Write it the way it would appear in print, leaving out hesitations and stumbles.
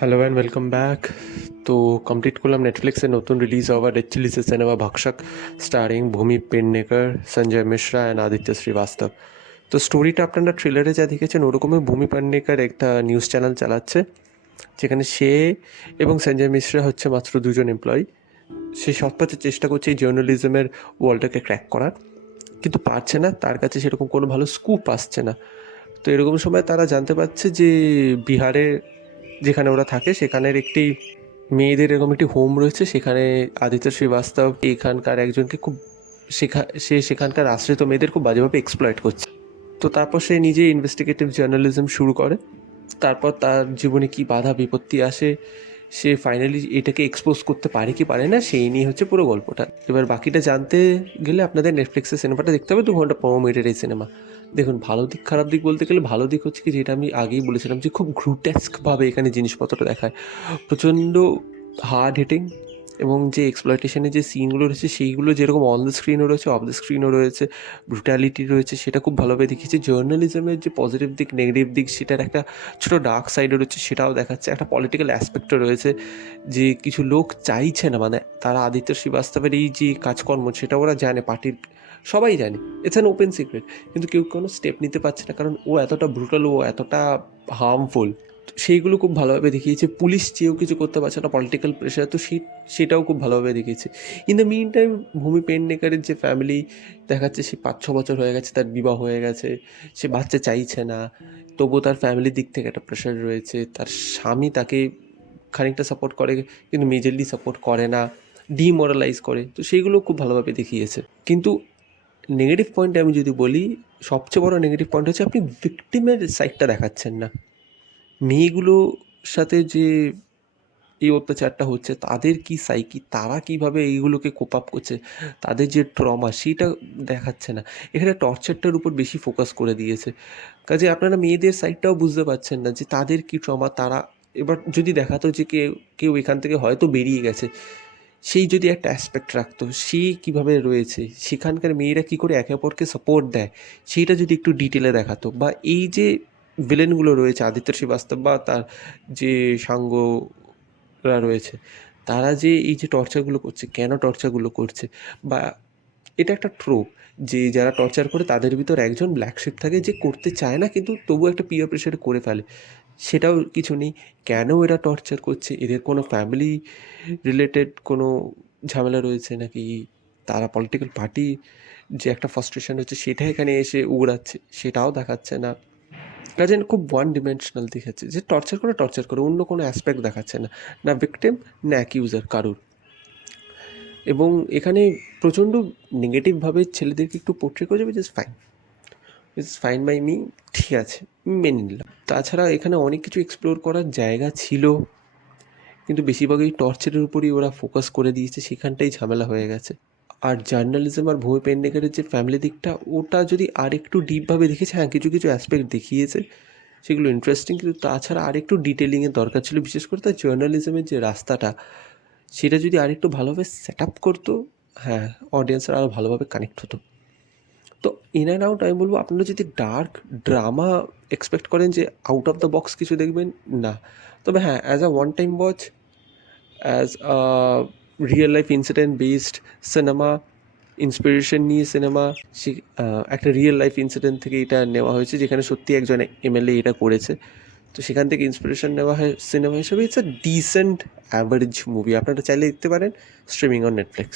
Hello and welcome back. তো complete করলাম নেটফ্লিক্সে নতুন রিলিজ হওয়া রেড চিলিসের সিনেমা ভক্ষক, স্টারিং ভূমি পেডনেকর, সঞ্জয় মিশ্রা অ্যান্ড আদিত্য শ্রীবাস্তব। তো স্টোরিটা আপনারা ট্রেলারে যা দেখেছেন ওরকমই ভূমি পেডনেকর একটা নিউজ চ্যানেল চালাচ্ছে, যেখানে সে এবং সঞ্জয় মিশ্রা হচ্ছে মাত্র দুজন এমপ্লয়ি। সে সৎপথে চেষ্টা করছে এই জার্নালিজমের ওয়ার্ল্ডটাকে ক্র্যাক করার, কিন্তু পারছে না, তার কাছে সেরকম কোনো ভালো স্কুপ আসছে না। তো এরকম সময় তারা জানতে পারছে যে বিহারে যেখানে ওরা থাকে সেখানের একটি মেয়েদের এরকম একটি হোম রয়েছে, সেখানে আদিত্য শ্রীবাস্তব এখানকার একজনকে খুব সে সেখানকার আশ্রিত মেয়েদের খুব বাজেভাবে এক্সপ্লয়েট করছে। তো তারপর সে নিজে ইনভেস্টিগেটিভ জার্নালিজম শুরু করে। তারপর তার জীবনে কি বাধা বিপত্তি আসে, সে ফাইনালি এটাকে এক্সপোজ করতে পারে কি পারে না, সেই নিয়ে হচ্ছে পুরো গল্পটা। এবার বাকিটা জানতে গেলে আপনাদের নেটফ্লিক্সের সিনেমাটা দেখতে হবে, 2 ঘন্টা 15 মিনিটের এই সিনেমা। দেখুন, ভালো দিক খারাপ দিক বলতে গেলে ভালো দিক হচ্ছে কি, যেটা আমি আগেই বলেছিলাম যে খুব গ্রুটেস্কভাবে এখানে জিনিসপত্রটা দেখায়, প্রচণ্ড হার্ড হিটিং, এবং যে এক্সপ্লয়টেশনের যে সিনগুলো রয়েছে সেইগুলো যেরকম অন দ্য স্ক্রিনও রয়েছে, অফ দ্য স্ক্রিনও রয়েছে, ব্রুটালিটি রয়েছে, সেটা খুব ভালোভাবে দেখিয়েছে। জার্নালিজমের যে পজিটিভ দিক নেগেটিভ দিক সেটার একটা ছোটো ডার্ক সাইডও রয়েছে, সেটাও দেখাচ্ছে। একটা পলিটিক্যাল অ্যাসপেক্টও রয়েছে, যে কিছু লোক চাইছে না, মানে তারা আদিত্য শ্রীবাস্তবের এই যে কাজকর্ম সেটা ওরা জানে, পার্টির সবাই জানে, ইটস অ্যান ওপেন সিক্রেট, কিন্তু কেউ কোনো স্টেপ নিতে পারছে না, কারণ ও এতটা ব্রুটাল, ও এতটা হার্মফুল। সেইগুলো খুব ভালোভাবে দেখিয়েছে। পুলিশ চেয়েও কিছু করতে পারছে না, পলিটিক্যাল প্রেশার, তো সেটাও খুব ভালোভাবে দেখিয়েছে। ইন দ্য মিন টাইম ভূমি পেডনেকরের যে ফ্যামিলি দেখাচ্ছে, সে 5-6 বছর হয়ে গেছে, তার বিবাহ হয়ে গেছে, সে বাচ্চা চাইছে না, তবুও তার ফ্যামিলির দিক থেকে একটা প্রেশার রয়েছে। তার স্বামী তাকে খানিকটা সাপোর্ট করে, কিন্তু মেজরলি সাপোর্ট করে না, ডিমোরালাইজ করে, তো সেইগুলো খুব ভালোভাবে দেখিয়েছে। কিন্তু নেগেটিভ পয়েন্ট আমি যদি বলি, সবচেয়ে বড় নেগেটিভ পয়েন্ট হচ্ছে আপনি ভিকটিমের সাইডটা দেখাচ্ছেন না। মেয়েগুলোর সাথে যে এই অত্যাচারটা হচ্ছে, তাদের কি সাইকি, তারা কিভাবে এইগুলোকে কোপ আপ করছে, তাদের যে ট্রমা সেটা দেখাচ্ছে না। এখানে টর্চারটার উপর বেশি ফোকাস করে দিয়েছে, কাজে আপনারা মেয়েদের সাইডটাও বুঝতে পারছেন না যে তাদের কি ট্রমা। তারা এবার যদি দেখাতো যে কেউ কেউ এখান থেকে হয়তো বেরিয়ে গেছে, সেই যদি একটা অ্যাসপেক্ট রাখতো, সে কীভাবে রয়েছে, সেখানকার মেয়েরা কী করে একে অপরকে সাপোর্ট দেয়, সেইটা যদি একটু ডিটেলে দেখাতো, বা এই যে ভিলেনগুলো রয়েছে আদিত্য শ্রীবাস্তব বা তার যে সাঙ্গরা রয়েছে, তারা যে এই যে টর্চারগুলো করছে, কেন টর্চারগুলো করছে, বা এটা একটা ট্রোপ যে যারা টর্চার করে তাদের ভিতর একজন ব্ল্যাক শিপ থাকে, যে করতে চায় না কিন্তু তবুও একটা পিয়ার প্রেশারে করে ফেলে, সেটাও কিছু নেই। কেন এরা টর্চার করছে, এদের কোনো ফ্যামিলি রিলেটেড কোনো ঝামেলা রয়েছে নাকি, তারা পলিটিক্যাল পার্টি যে একটা ফ্রাস্ট্রেশন হচ্ছে সেটা এখানে এসে উগড়াচ্ছে, সেটাও দেখাচ্ছে না। কাজে খুব ওয়ান ডিমেনশনাল দেখাচ্ছে, যে টর্চার করে অন্য কোনো অ্যাসপেক্ট দেখাচ্ছে না, না ভিকটিম না অ্যাকিউজার কারুর। এবং এখানে প্রচণ্ড নেগেটিভভাবে ছেলেদেরকে একটু পোর্ট্রে করে যাবে, ইটস ফাইন বাই মি, ঠিক আছে, মেনে নিলাম। তাছাড়া এখানে অনেক কিছু এক্সপ্লোর করার জায়গা ছিল, কিন্তু বেশিরভাগই টর্চারের উপরই ওরা ফোকাস করে দিয়েছে, সেখানটাই ঝামেলা হয়ে গেছে। আর জার্নালিজম আর ভূমি পেডনেকরের যে ফ্যামিলি দিকটা, ওটা যদি আর একটু ডিপভাবে দেখেছে, হ্যাঁ কিছু কিছু অ্যাসপেক্ট দেখিয়েছে, সেগুলো ইন্টারেস্টিং, কিন্তু তাছাড়া আর একটু ডিটেলিংয়ের দরকার ছিল, বিশেষ করে তার জার্নালিজমের যে রাস্তাটা, সেটা যদি আর একটু ভালোভাবে সেট আপ করতো, হ্যাঁ অডিয়েন্সরা আরও ভালোভাবে কানেক্ট হতো। তো ইন অ্যান্ড আউট আমি বলবো, আপনারা যদি ডার্ক ড্রামা এক্সপেক্ট করেন যে আউট অফ দ্য বক্স কিছু দেখবেন, না। তবে হ্যাঁ, as a one time watch, as a real life incident based cinema, inspiration নিয়ে সিনেমা, সে একটা রিয়েল লাইফ ইনসিডেন্ট থেকে এটা নেওয়া হয়েছে, যেখানে সত্যি একজন এমএলএ এটা করেছে, তো সেখান থেকে ইন্সপিরেশন নেওয়া হয় সিনেমা হিসেবে। It's a decent average movie, আপনারা চাইলে দেখতে পারেন, স্ট্রিমিং অন নেটফ্লিক্স।